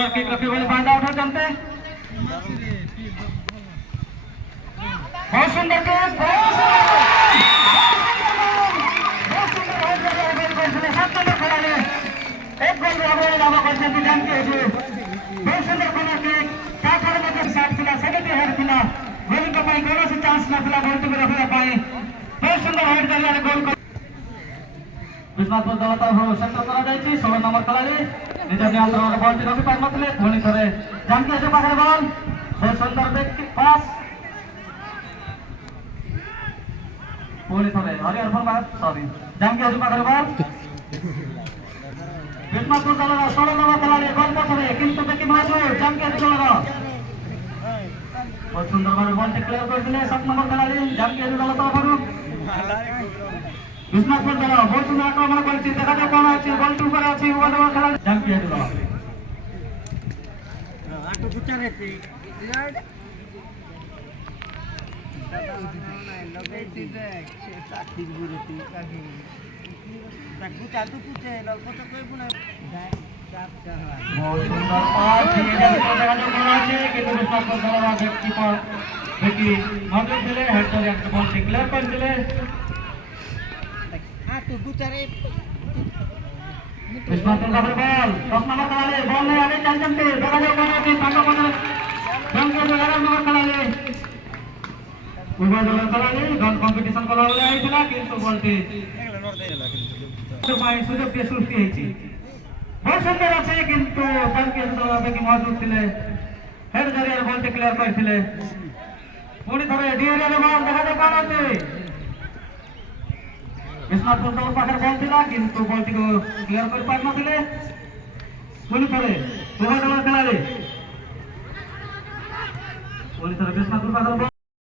corner kick रखे हुए बांधा उठा चलते बहुत सुंदर के बहुत सुंदर 7 नंबर खिलाड़ी एक गोल आगे लाभ करते हैं जान के बहुत सुंदर कॉर्नर किक काफर में के साथ खिला सेकेंड हेड खिला गोल का पाई कोनो से चांस ना खिला गोल को रखला पाए बहुत सुंदर हेड कर गोल বিশ্বনাথপুর দলতা সেন্টার করা যাইছে 16 নম্বর খেলাড়ি নিজের নিয়ন্ত্রণে বলটি রবি পার মতলে ধোনি করে জানকি আছে পাখের বল बहुत সুন্দর ব্যক্তি পাস ধোনি করে হরিয়ার ফোন সরি জানকি আছে পাখের বল বিশ্বনাথপুর দলরা 16 নম্বর খেলাড়ি গোল পছরে কিন্তু দেখি মাঝে জানকি আছে দলরা बहुत সুন্দর ভাবে বলটি ক্লিয়ার করে দিলে 7 নম্বর খেলাড়ি জানকি আছে দলতা ফারুক বিশ্বনাথপুর দল बहुत সুন্দর আক্রমণ করেছে দেখা যাক কোন আছে বলটি উপরে আছে ওয়ান ওভার খেলা জানকি আছে দল আটো দুচারেতে লগেইতে দেখ সাথী গুরুতি কাকে তাকু চাতু পুছে ললপত কইবো না बहुत সুন্দর পাস দিয়ে দেখা যাক কোন আছে কিন্তু বিশ্বনাথপুর দল কিপার দেখি নজর দিলে হেড করে একটা বল ক্লিয়ার করে দিলে আটো দুচারে বিশ্বনাথপুর দলের বল 10 নম্বর খেলাড়ি বল নিয়ে আগে চলতে দেখা যাক কোন আছে টাকা পয়সা জানকি 11 নম্বর খেলাড়ি উভয় দলের খেলাড়ি গন কম্পিটিশন করা হলে আইছিল কিন্তু বলটি সুযোগ দিয়ে সৃষ্টি হয়েছে बहुत সুন্দর আছে কিন্তু জানকি দল কি মজুদ ছিলে হেড জরিয়ার বলটি ক্লিয়ার করেছিলে পুরি ধরে ডিএরিয়ার বল দেখা যাক কোন আছে বিশ্বনাথপুর দল পাখের বল দিলা কিন্তু বলটি ক্লিয়ার করে পার না দিলে পুরি ধরে উভয় দলের খেলাড়ি পুরি ধরে বিশ্বনাথপুর পাখের